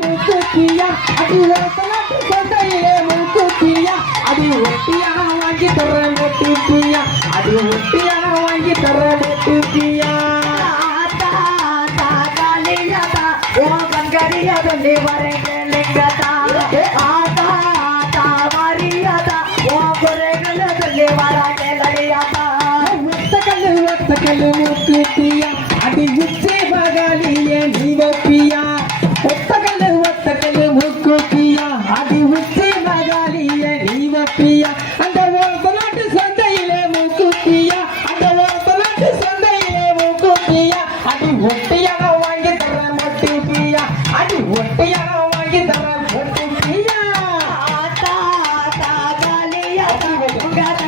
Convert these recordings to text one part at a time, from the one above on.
மூக்குத்தியா அது சொத்தையே மூக்குத்தியா அது ஒட்டியா வாங்கி தர மொட்டியா அது ஒட்டியா வாங்கி தர மொட்டியா ஓ கங்கடியதல்லி வரைகலிங்க ஆதா தாவரியத ஓ குறைகளதல்லி வரகலியத ஒத்தகல்லு ஒத்தகல்லு மூக்குத்தியா அது உச்சி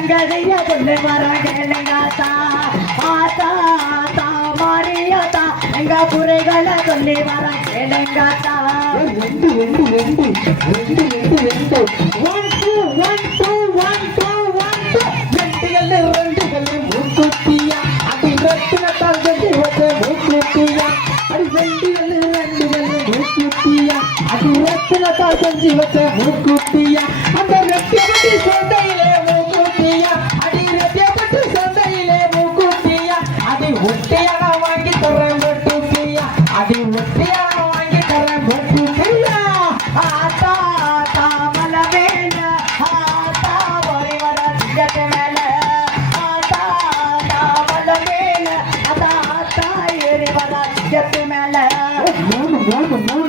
சங்கதிய சொல்லு வரகேளையாத்தா ஆத்தா ஆத்தா மாரியாத்தா எங்க குறைகளை சொல்லி வரகேளையாத்தா ஒன்று ஒன்று ஒன்று ஒன்று ஒன்று ஒன்று one two one two one two one two ரெண்டு கல்லு ரெண்டு கல்லு மூக்குத்தியா அது ரத்தினத்தால் கட்டி வச்ச மூக்குத்தியா அது ரெண்டு கல்லு ரெண்டு கல்லு மூக்குத்தியா அது ரத்தினத்தால் செஞ்சு வச்ச மூக்குத்தியா அந்த ரெட்டி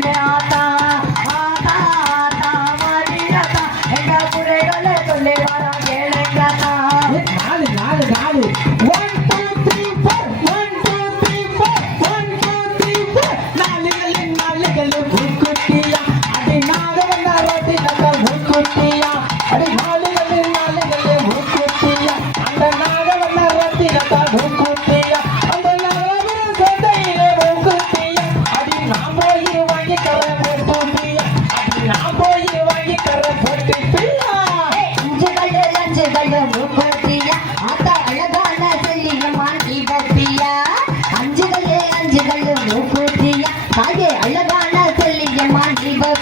करण्याचा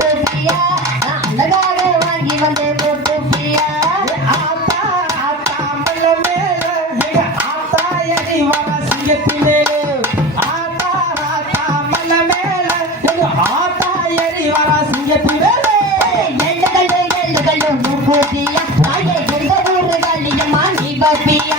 தொப்பியா அழகாக வாங்கி வந்த போர் தொப்பியா ஆத்தா ஆத்தா அம்பல மேல எங்க ஆத்தா எடி வர சிங்கத்திலே ஆத்தா ஆத்தா அம்பல மேல எங்க ஆத்தா எடி வர சிங்கத்திலே எண்டு கல்லு எண்டு கல்லு மூக்குத்தியா ஆயே எந்த ஊரு கல்லியம்மா நீ பப்பியா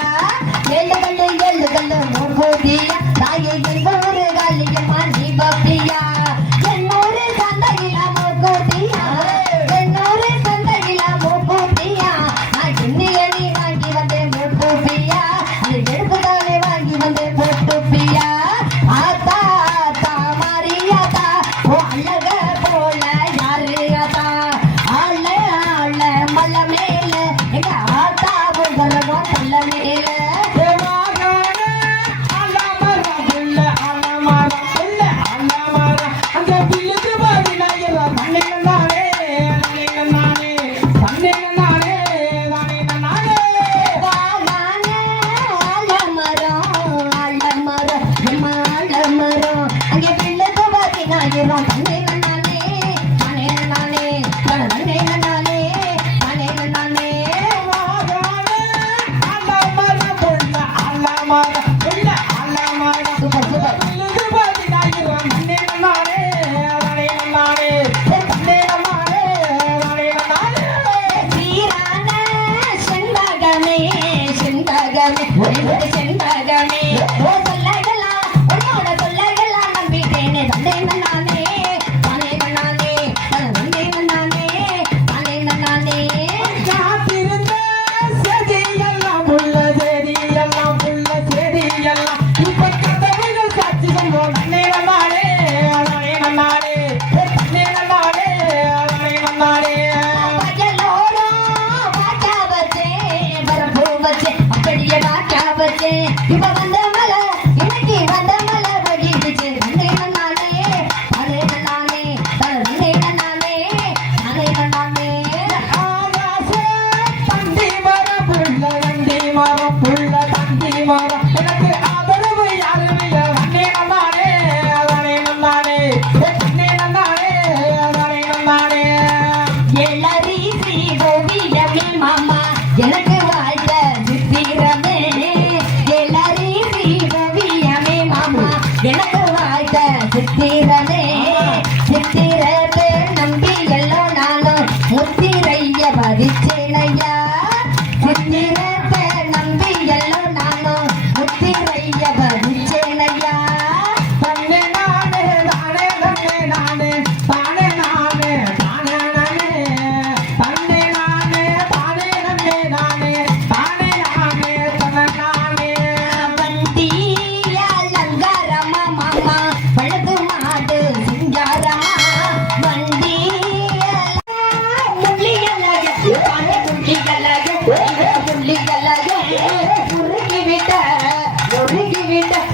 Ya le quedo.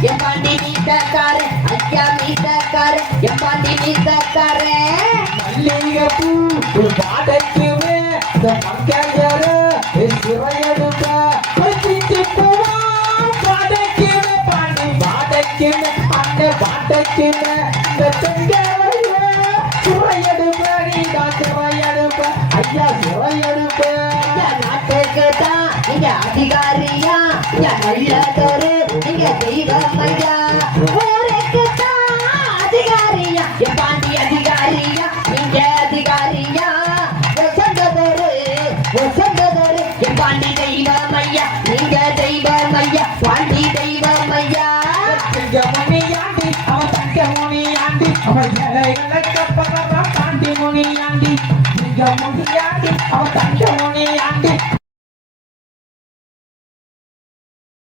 எம்பாண்டி நீத்தக்கார அச்சா நீத்தக்கார எம்பாண்டி நீத்தக்கார மல்லிகை பூ பாடைக்குவே ஞான தெய்வம் ஐயா.